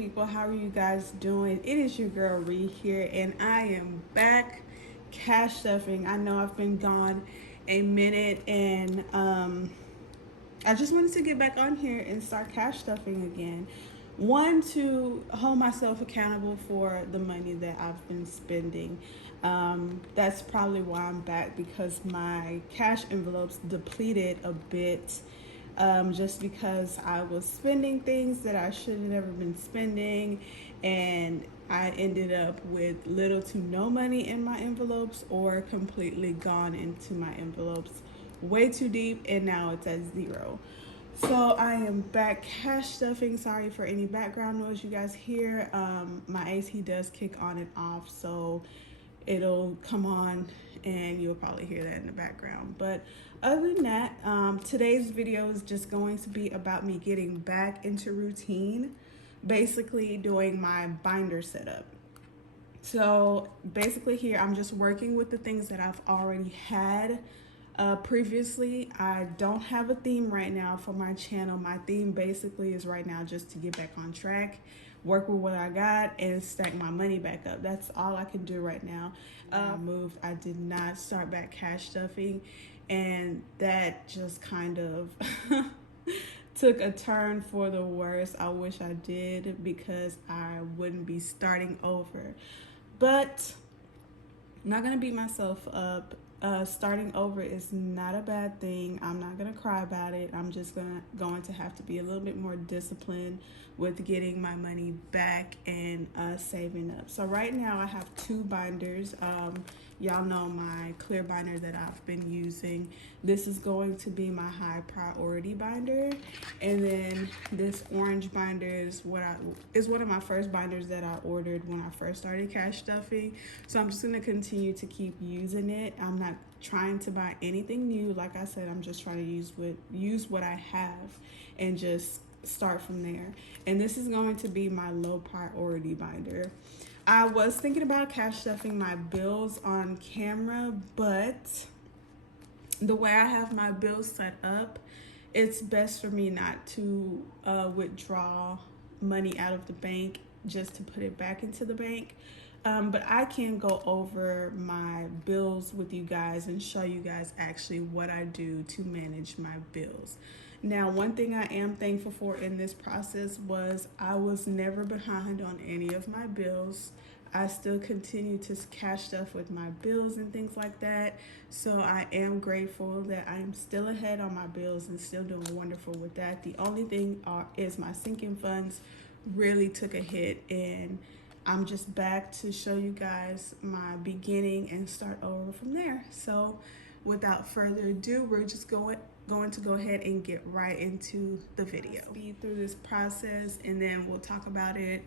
people, how are you guys doing? It is your girl Ree here, and I am back cash stuffing. I know I've been gone a minute, and I just wanted to get back on here and start cash stuffing again. One, to hold myself accountable for the money that I've been spending. That's probably why I'm back, because my cash envelopes depleted a bit, just because I was spending things that I should have never been spending, and I ended up with little to no money in my envelopes, or completely gone into my envelopes way too deep, and now it's at zero. So I am back cash stuffing. Sorry for any background noise you guys hear. My AC does kick on and off, so it'll come on and you'll probably hear that in the background. But other than that, today's video is just going to be about me getting back into routine, basically doing my binder setup. So basically here I'm just working with the things that I've already had previously. I don't have a theme right now for my channel. My theme basically is right now just to get back on track, work with what I got, and stack my money back up. That's all I can do right now. I did not start back cash stuffing, and that just kind of took a turn for the worse. I wish I did, because I wouldn't be starting over. But I'm not gonna beat myself up. Starting over is not a bad thing. I'm not gonna cry about it. I'm just going to have to be a little bit more disciplined with getting my money back and saving up. So right now I have two binders. Y'all know my clear binder that I've been using. This is going to be my high priority binder, and then this orange binder is one of my first binders that I ordered when I first started cash stuffing. So I'm just gonna continue to keep using it. I'm not trying to buy anything new. Like I said, I'm just trying to use what I have and just start from there. And this is going to be my low priority binder. I was thinking about cash stuffing my bills on camera, but the way I have my bills set up, it's best for me not to withdraw money out of the bank just to put it back into the bank. But I can go over my bills with you guys and show you guys actually what I do to manage my bills. Now, one thing I am thankful for in this process was I was never behind on any of my bills. I still continue to cash stuff with my bills and things like that. So I am grateful that I am still ahead on my bills and still doing wonderful with that. The only thing is my sinking funds really took a hit, and I'm just back to show you guys my beginning and start over from there. So without further ado, we're just going to go ahead and get right into the video. Speed through this process, and then we'll talk about it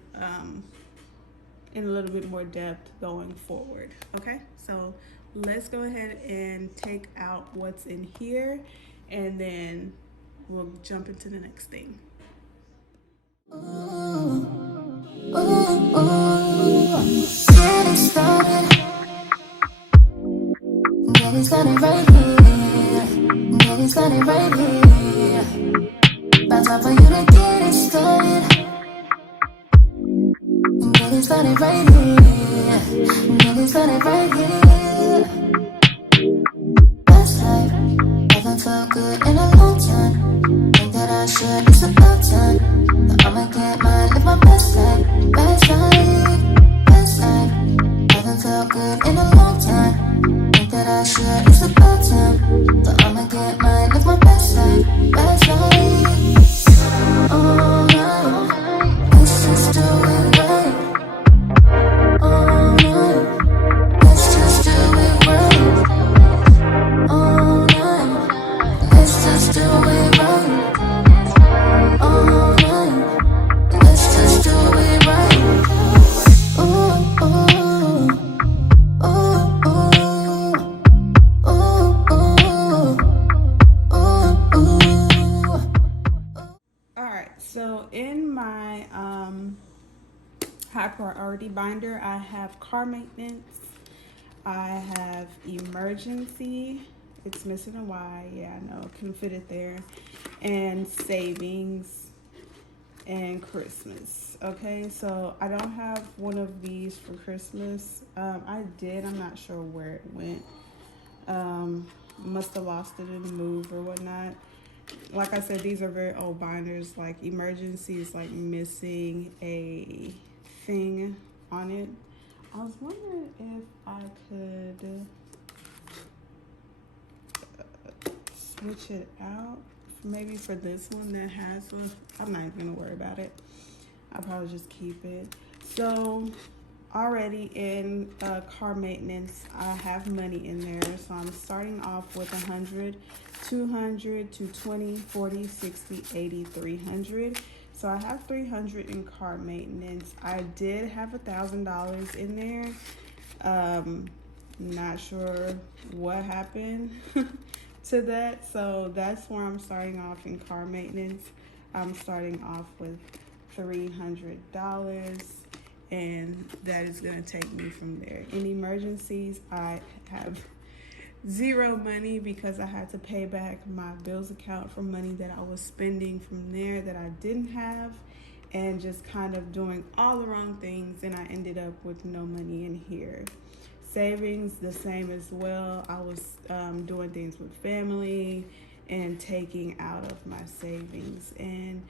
in a little bit more depth going forward. Okay, so let's go ahead and take out what's in here, and then we'll jump into the next thing. Getting started right here. Getting started right here. About time for you to get it started. Getting started right here. Getting started right here. Last life, haven't felt good in a long time. Think that I should, it's about time. But I'ma get mine, live my best life. Best life, best life. Haven't felt good in a long time. Think that I should, it's about time. But I'ma get mine, live my best life. Best life. All night, let's just do it right. All night, let's just do it right. All night, let's just do it right. All night, let's just do it right. Ooh, ooh, ooh, ooh, ooh, ooh, ooh. All right, so in my high priority binder, I have car maintenance, I have emergency, it's missing a Y, yeah, I know, couldn't fit it there, and savings. and Christmas. Okay, so I don't have one of these for Christmas. I did. I'm not sure where it went. Must have lost it in the move or whatnot. Like I said, these are very old binders. Like Emergency is like missing a thing on it. I was wondering if I could switch it out. Maybe for this one that has one. I'm not even gonna worry about it. I'll probably just keep it. So already in car maintenance, I have money in there. So I'm starting off with 100, 200, 220, 40, 60, 80, 300. So I have 300 in car maintenance. I did have $1,000 in there. Not sure what happened to that. So that's where I'm starting off in car maintenance. I'm starting off with $300, and that is going to take me from there. In emergencies, I have zero money because I had to pay back my bills account for money that I was spending from there that I didn't have, and just kind of doing all the wrong things, and I ended up with no money in here. Savings, the same as well. I was doing things with family and taking out of my savings, and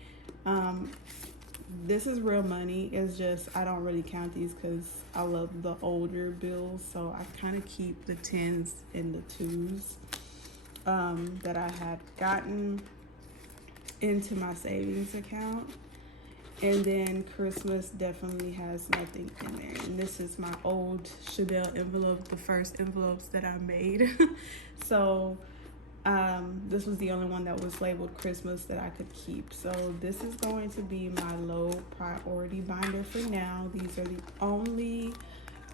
this is real money. It's just I don't really count these because I love the older bills, so I kind of keep the tens and the twos that I had gotten into my savings account. And then Christmas definitely has nothing in there. And this is my old Chanel envelope, the first envelopes that I made. So this was the only one that was labeled Christmas that I could keep. So this is going to be my low priority binder for now. These are the only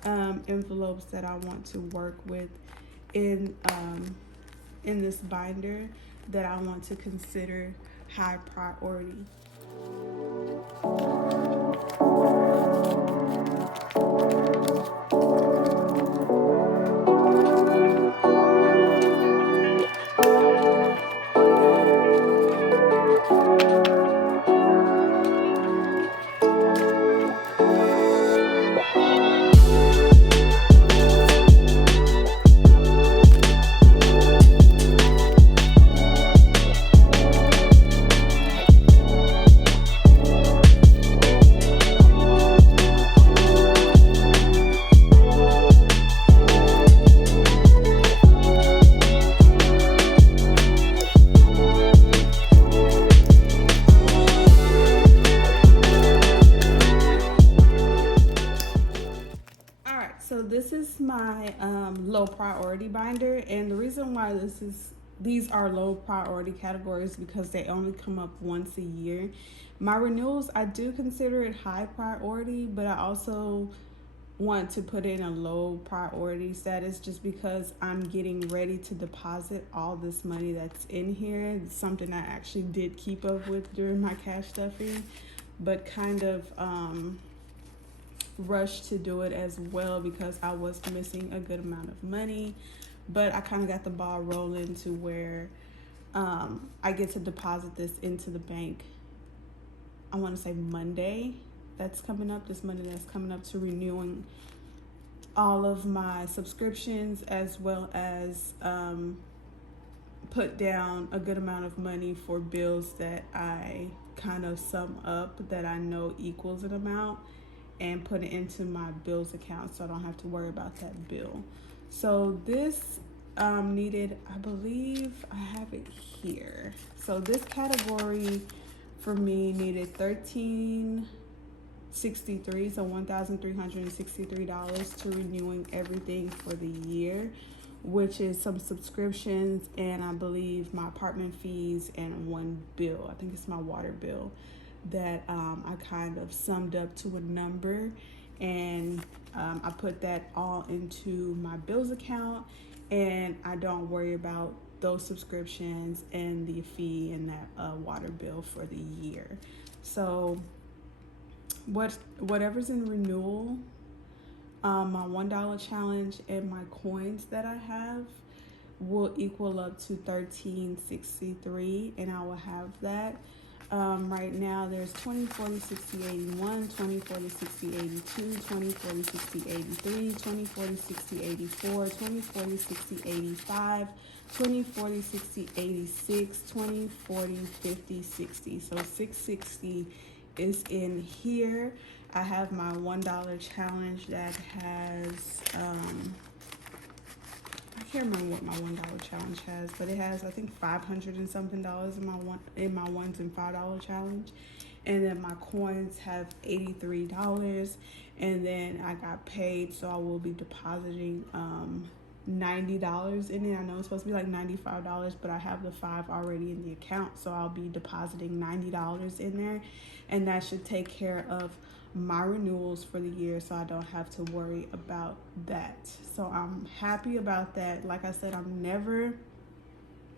envelopes that I want to work with in this binder that I want to consider high priority. So this is my low priority binder, and the reason why these are low priority categories because they only come up once a year. My renewals, I do consider it high priority, but I also want to put in a low priority status just because I'm getting ready to deposit all this money that's in here. It's something I actually did keep up with during my cash stuffing, but kind of rushed to do it as well because I was missing a good amount of money. But I kind of got the ball rolling to where I get to deposit this into the bank. I want to say Monday that's coming up, this Monday that's coming up, to renewing all of my subscriptions, as well as put down a good amount of money for bills that I kind of sum up that I know equals an amount, and put it into my bills account so I don't have to worry about that bill. So this needed, I believe I have it here. So this category for me needed $1,363, so $1,363 to renewing everything for the year, which is some subscriptions and I believe my apartment fees and one bill. I think it's my water bill that I kind of summed up to a number, and I put that all into my bills account, and I don't worry about those subscriptions and the fee and that water bill for the year. So whatever's in renewal, my $1 challenge and my coins that I have will equal up to $1,363, and I will have that. Right now there's 20, 40, 60, 81, 20, 40, 60, 82, 20, 40, 60, 83, 20, 40, 60, 84, 20, 40, 60, 85, 20, 40, 60, 86, 20, 40, 50, 60. So 660 is in here. I have my $1 challenge that has, I can't remember what my $1 challenge has, but it has, I think, 500 and something dollars in my ones and $5 challenge. And then my coins have $83, and then I got paid, so I will be depositing $90 in it. I know it's supposed to be like $95, but I have the 5 already in the account, so I'll be depositing $90 in there, and that should take care of my renewals for the year, so I don't have to worry about that. So I'm happy about that. Like I said, I'm never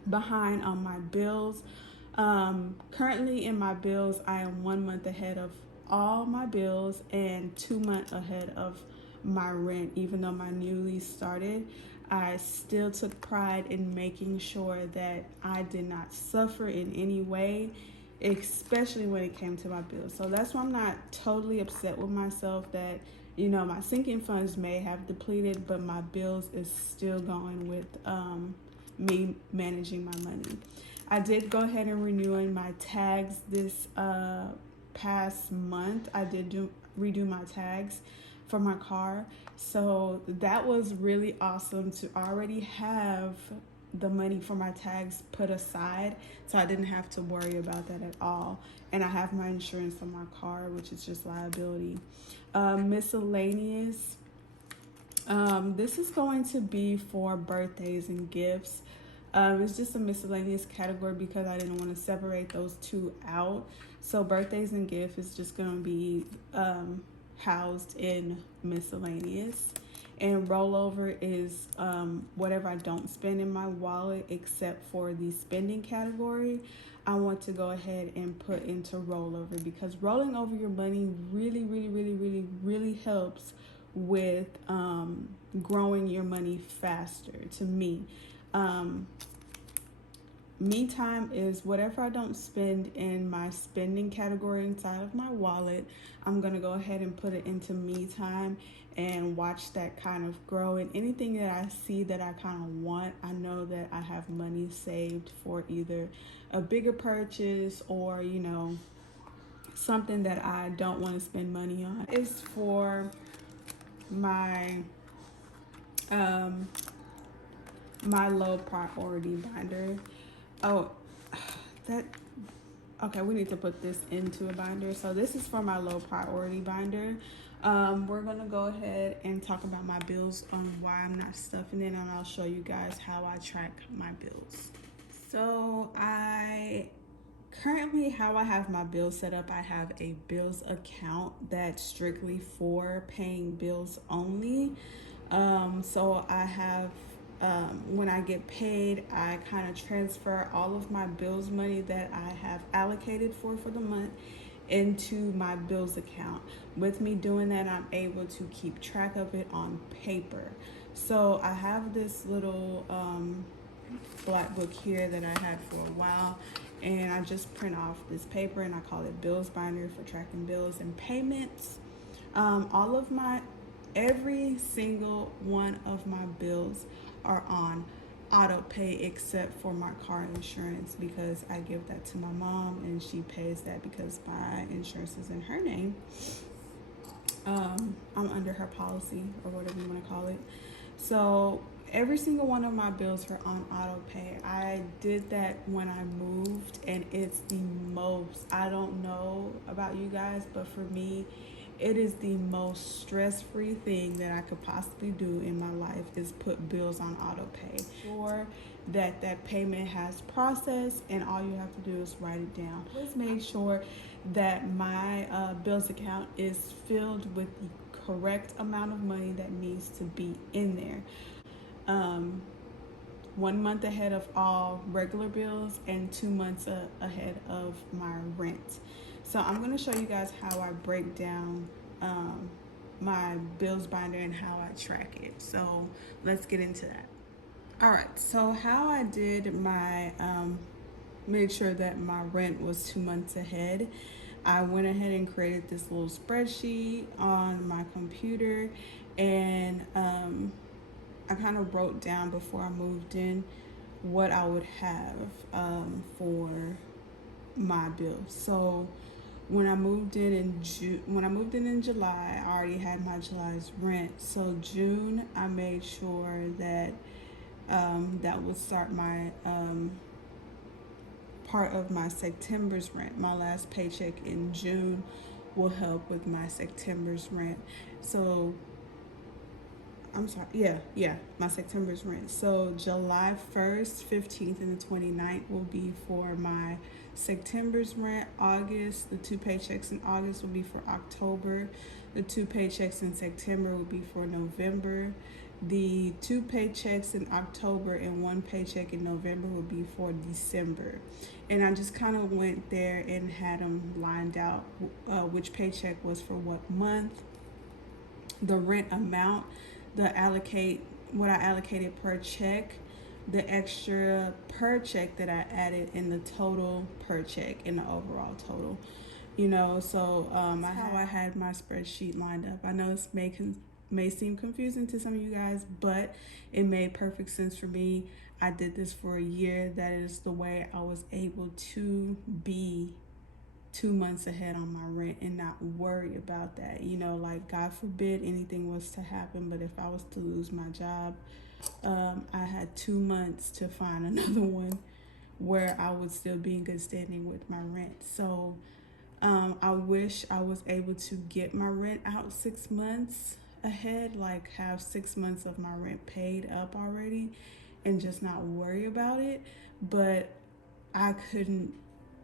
behind on my bills. Currently in my bills, I am 1 month ahead of all my bills and 2 months ahead of my rent. Even though my new lease started, I still took pride in making sure that I did not suffer in any way, especially when it came to my bills. So that's why I'm not totally upset with myself that, you know, my sinking funds may have depleted, but my bills is still going with me managing my money. I did go ahead and renewing my tags this past month. I did redo my tags for my car. So that was really awesome to already have the money for my tags put aside, so I didn't have to worry about that at all. And I have my insurance on my car, which is just liability. Miscellaneous. This is going to be for birthdays and gifts. It's just a miscellaneous category because I didn't want to separate those two out. So birthdays and gifts is just going to be housed in miscellaneous. And rollover is whatever I don't spend in my wallet except for the spending category. I want to go ahead and put into rollover because rolling over your money really helps with growing your money faster. To me, me time is whatever I don't spend in my spending category inside of my wallet, I'm going to go ahead and put it into me time and watch that kind of grow. And anything that I see that I kind of want, I know that I have money saved for either a bigger purchase or, you know, something that I don't want to spend money on. Is for my my low priority binder. Oh, okay, we need to put this into a binder. So this is for my low priority binder. We're gonna go ahead and talk about my bills on why I'm not stuffing it, and I'll show you guys how I track my bills. So currently how I have my bills set up, I have a bills account that's strictly for paying bills only. So I have when I get paid, I kind of transfer all of my bills money that I have allocated for the month into my bills account. With me doing that, I'm able to keep track of it on paper. So I have this little black book here that I had for a while, and I just print off this paper and I call it bills binder for tracking bills and payments. Every single one of my bills are on auto pay except for my car insurance because I give that to my mom and she pays that because my insurance is in her name. I'm under her policy or whatever you want to call it. So every single one of my bills are on auto pay. I did that when I moved and it's the most, I don't know about you guys, but for me, it is the most stress-free thing that I could possibly do in my life is put bills on auto pay. Sure that payment has processed and all you have to do is write it down. Just make sure that my bills account is filled with the correct amount of money that needs to be in there. 1 month ahead of all regular bills and 2 months ahead of my rent. So I'm going to show you guys how I break down my bills binder and how I track it. So let's get into that. All right, so how I did my made sure that my rent was 2 months ahead. I went ahead and created this little spreadsheet on my computer, and I kind of wrote down before I moved in what I would have for my bills. So when I moved in July, I already had my July's rent. So June, I made sure that that would start my part of my September's rent. My last paycheck in June will help with my September's rent. So I'm sorry, yeah, my September's rent. So July 1st, 15th, and the 29th will be for my September's rent. August, the two paychecks in August will be for October. The two paychecks in September will be for November. The two paychecks in October and one paycheck in November will be for December. And I just kind of went there and had them lined out, which paycheck was for what month, the rent amount, what I allocated per check, the extra per check that I added in the total per check in the overall total. So I had my spreadsheet lined up. I know this may seem confusing to some of you guys, but it made perfect sense for me. I did this for a year. That is the way I was able to be 2 months ahead on my rent and not worry about that. Like, God forbid anything was to happen, but if I was to lose my job, I had 2 months to find another one where I would still be in good standing with my rent. So I wish I was able to get my rent out 6 months ahead, like have 6 months of my rent paid up already and just not worry about it. But I couldn't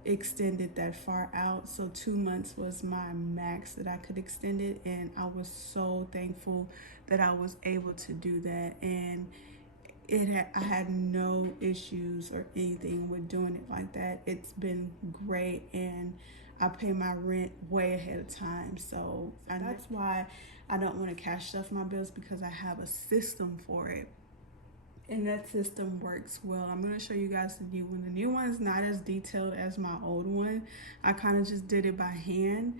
extend it that far out. So 2 months was my max that I could extend it. And I was so thankful that I was able to do that. And I had no issues or anything with doing it like that. It's been great, and I pay my rent way ahead of time. So that's why I don't want to cash stuff my bills, because I have a system for it. And that system works well. I'm going to show you guys the new one. The new one is not as detailed as my old one. I kind of just did it by hand,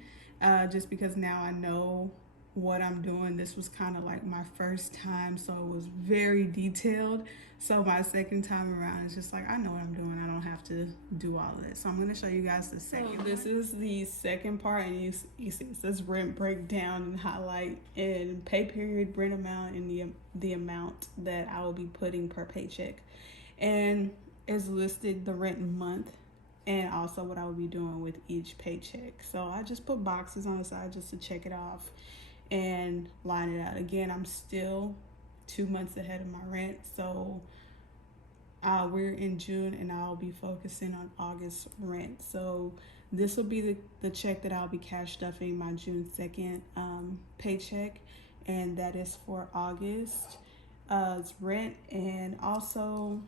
just because now I know what I'm doing. This was kind of like my first time, so it was very detailed. So my second time around, it's just like, I know what I'm doing. I don't have to do all of this. So I'm going to show you guys the second. So this is the second part, and you see it says rent breakdown and highlight and pay period, rent amount, and the amount that I will be putting per paycheck. And it's listed the rent month and also what I will be doing with each paycheck. So I just put boxes on the side just to check it off and line it out. Again, I'm still 2 months ahead of my rent. So we're in June, and I'll be focusing on August rent. So this will be the check that I'll be cash stuffing my June 2nd paycheck, and that is for August rent. And also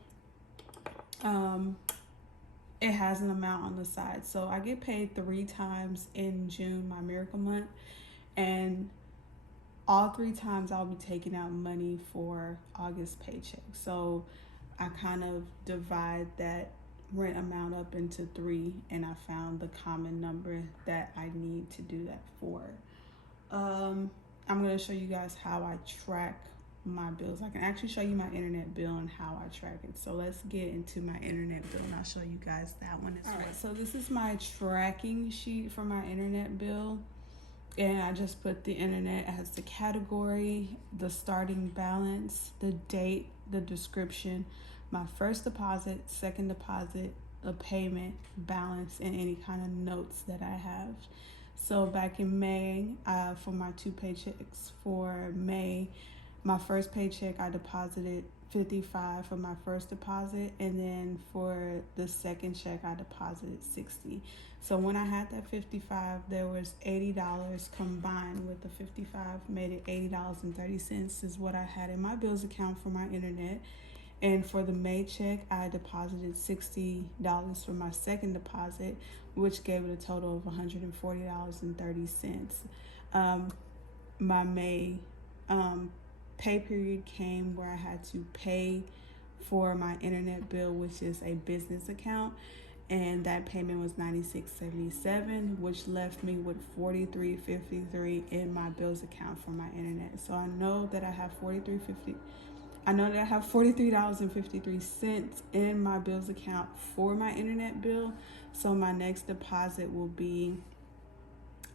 it has an amount on the side. So I get paid 3 times in June, my miracle month, and all 3 times I'll be taking out money for August paycheck. So I kind of divide that rent amount up into 3, and I found the common number that I need to do that for. I'm going to show you guys how I track my bills. I can actually show you my internet bill and how I track it. So let's get into my internet bill, and I'll show you guys that one as well. All right, so this is my tracking sheet for my internet bill. And I just put the internet as the category, the starting balance, the date, the description, my first deposit, second deposit, a payment, balance, and any kind of notes that I have. So back in May, for my 2 paychecks for May, my first paycheck I deposited $55 for my first deposit, and then for the second check I deposited $60. So when I had that $55, there was $80 combined with the $55, made it $80.30 is what I had in my bills account for my internet. And for the May check, I deposited $60 for my second deposit, which gave it a total of $140.30. My May pay period came where I had to pay for my internet bill, which is a business account. and that payment was $96.77, which left me with $43.53 in my bills account for my internet. So I know that I have $43.53 in my bills account for my internet bill. So my next deposit will be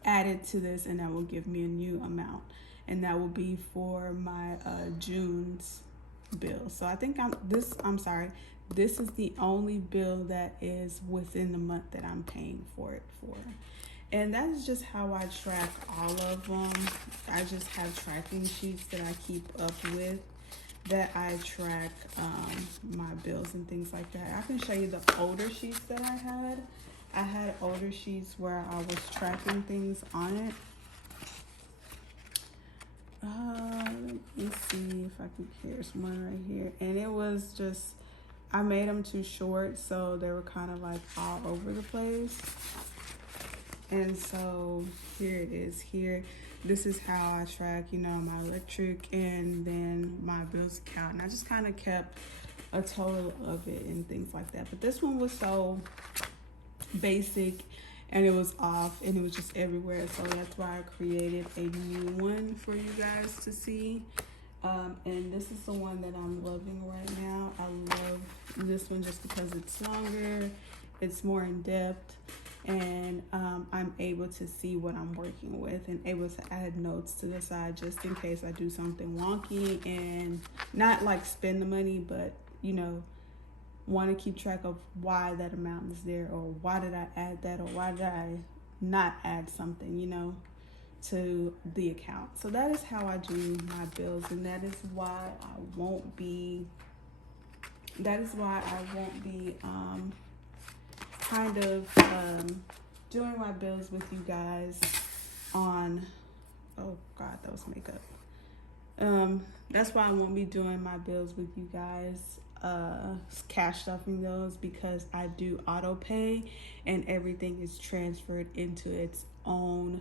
added to this, and that will give me a new amount, and that will be for my June's bill. So I think this is the only bill that is within the month that I'm paying for it for. And that is just how I track all of them. I just have tracking sheets that I keep up with, that I track my bills and things like that. I can show you the older sheets that I had. I had older sheets where I was tracking things on it. Let me see if I can, here's one right here. And it was just, I made them too short, so they were kind of like all over the place. And so here it is here. This is how I track, my electric and then my bills account. And I just kind of kept a total of it and things like that. But this one was so basic, and it was off, and it was just everywhere. So that's why I created a new one for you guys to see. And this is the one that I'm loving right now. I love this one just because it's longer, it's more in depth, and I'm able to see what I'm working with and able to add notes to the side just in case I do something wonky, and not like spend the money, but want to keep track of why that amount is there, or why did I add that, or why did I not add something, to the account. So that is how I do my bills, and that is why I won't be doing my bills with you guys on, oh God, that was makeup. That's why I won't be doing my bills with you guys, cash stuffing those, because I do auto pay and everything is transferred into its own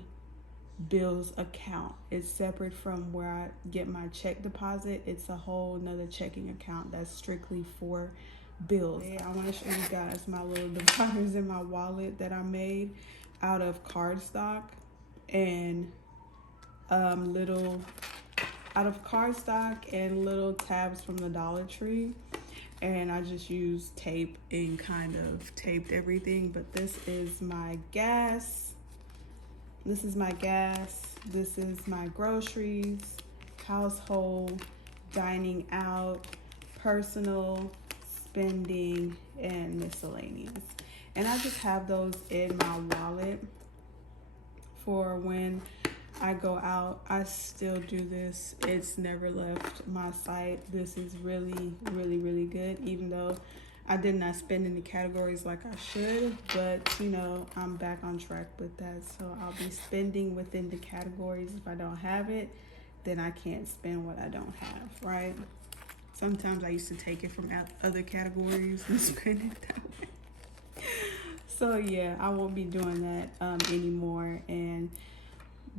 bills account. It's separate from where I get my check deposit. It's a whole nother checking account that's strictly for bills. I want to show you guys my little dividers in my wallet that I made out of cardstock and little tabs from the Dollar Tree, and I just used tape and kind of taped everything. But this is my gas, this is my groceries, household, dining out, personal, spending, and miscellaneous. And I just have those in my wallet for when I go out. I still do this. It's never left my sight. This is really, really, really good, even though I did not spend in the categories like I should, but I'm back on track with that. So I'll be spending within the categories. If I don't have it, then I can't spend what I don't have, right? Sometimes I used to take it from other categories and spend it that way. So yeah, I won't be doing that anymore. And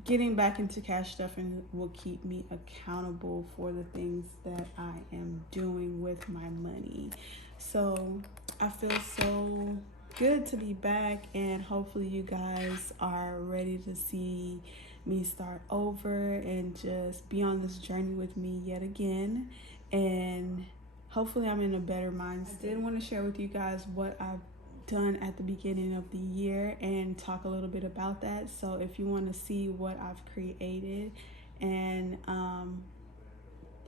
getting back into cash stuffing will keep me accountable for the things that I am doing with my money. So I feel so good to be back, and hopefully you guys are ready to see me start over and just be on this journey with me yet again. And hopefully I'm in a better mindset. I did want to share with you guys what I've done at the beginning of the year and talk a little bit about that. So if you want to see what I've created, and I'm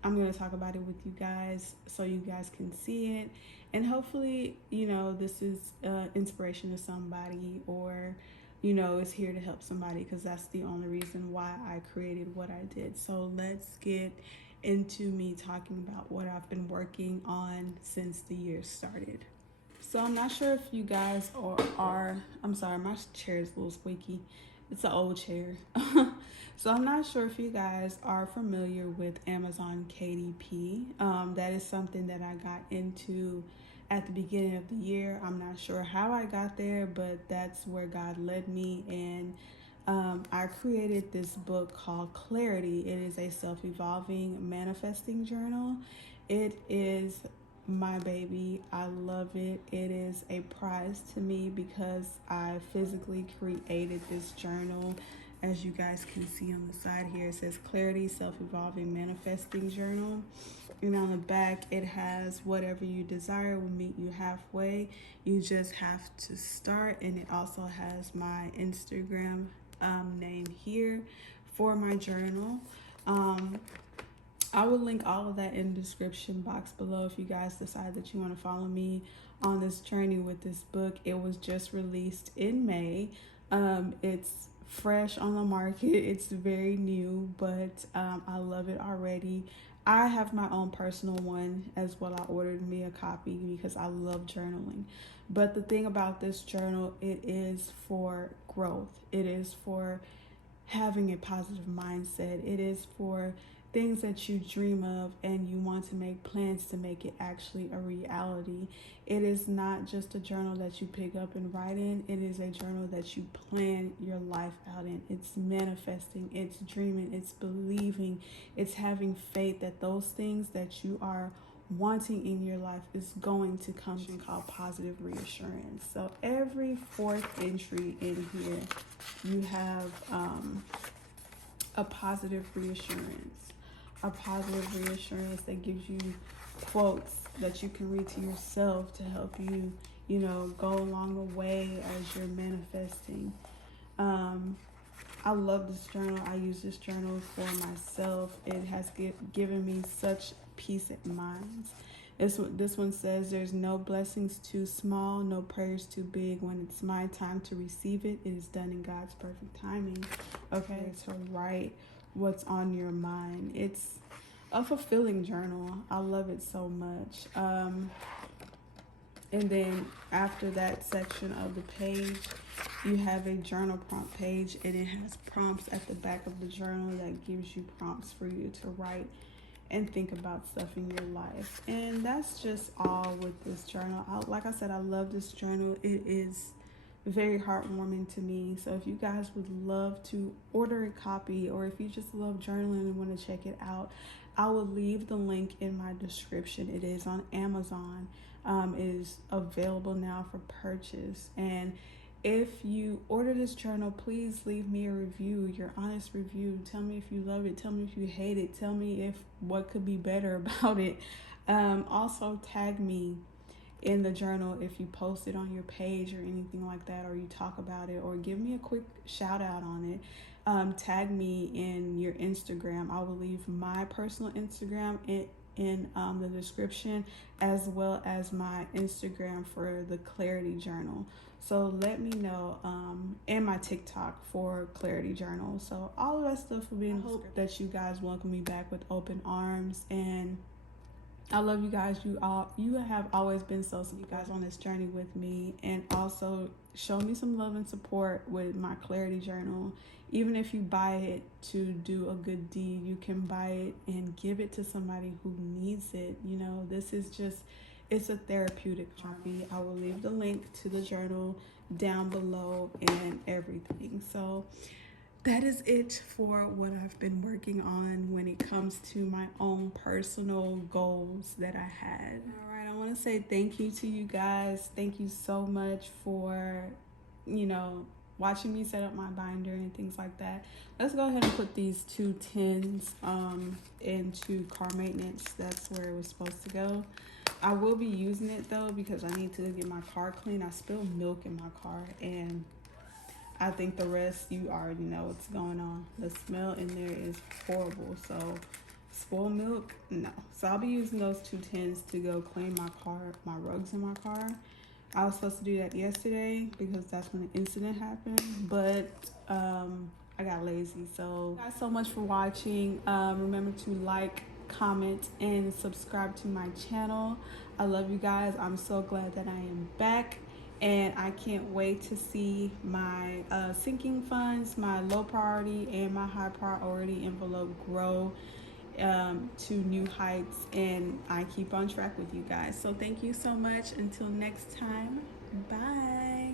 going to talk about it with you guys so you guys can see it, and hopefully this is inspiration to somebody, or it's here to help somebody, because that's the only reason why I created what I did. So let's get into me talking about what I've been working on since the year started. So I'm not sure if you guys are I'm sorry, my chair is a little squeaky. It's an old chair. So I'm not sure if you guys are familiar with Amazon KDP. That is something that I got into at the beginning of the year. I'm not sure how I got there, but that's where God led me. And I created this book called Clarity. It is a self-evolving manifesting journal. It is my baby. I love it. It is a prize to me because I physically created this journal. As you guys can see on the side here, it says Clarity Self-Evolving Manifesting Journal. And on the back, it has whatever you desire will meet you halfway. You just have to start. And it also has my Instagram name here for my journal. I will link all of that in the description box below if you guys decide that you want to follow me on this journey with this book. It was just released in May. It's fresh on the market. It's very new, but I love it already. I have my own personal one as well. I ordered me a copy because I love journaling. But the thing about this journal, it is for growth. It is for having a positive mindset. It is for things that you dream of and you want to make plans to make it actually a reality. It is not just a journal that you pick up and write in. It is a journal that you plan your life out in. It's manifesting, it's dreaming, it's believing, it's having faith that those things that you are wanting in your life is going to come to called positive reassurance. So every fourth entry in here, you have a positive reassurance. A positive reassurance that gives you quotes that you can read to yourself to help you, you know, go along the way as you're manifesting. I love this journal. I use this journal for myself. It has given me such peace of mind. This one says, there's no blessings too small, no prayers too big. When it's my time to receive it, it is done in God's perfect timing. Okay, to write what's on your mind. It's a fulfilling journal. I love it so much. And then after that section of the page, you have a journal prompt page, and it has prompts at the back of the journal that gives you prompts for you to write and think about stuff in your life. And that's just all with this journal. Like I said, I love this journal. It is very heartwarming to me. So if you guys would love to order a copy, or if you just love journaling and want to check it out, I will leave the link in my description. It is on Amazon. It is available now for purchase. And if you order this journal, please leave me a review, your honest review. Tell me if you love it. Tell me if you hate it. Tell me if what could be better about it. Also tag me in the journal if you post it on your page or anything like that, or you talk about it, or give me a quick shout out on it. Tag me in your Instagram. I will leave my personal Instagram in the description, as well as my Instagram for the Clarity Journal. So let me know, and my TikTok for Clarity Journal. So all of that stuff will be in the description. That you guys welcome me back with open arms, and I love you guys. You have always been so you guys on this journey with me, and also show me some love and support with my Clarity Journal. Even if you buy it to do a good deed, you can buy it and give it to somebody who needs it. You know, this is just, it's a therapeutic journey. I will leave the link to the journal down below and everything. So that is it for what I've been working on when it comes to my own personal goals that I had. All right, I want to say thank you to you guys. Thank you so much for, you know, watching me set up my binder and things like that. Let's go ahead and put these 2 tins into car maintenance. That's where it was supposed to go. I will be using it though because I need to get my car clean. I spilled milk in my car, and I think the rest, you already know what's going on. The smell in there is horrible. So spoiled milk, no. So I'll be using those 2 tins to go clean my car, my rugs in my car. I was supposed to do that yesterday because that's when the incident happened, but I got lazy. So thank you guys so much for watching. Remember to like, comment, and subscribe to my channel. I love you guys. I'm so glad that I am back. And I can't wait to see my sinking funds, my low priority and my high priority envelope grow to new heights, and I keep on track with you guys. So thank you so much. Until next time, bye.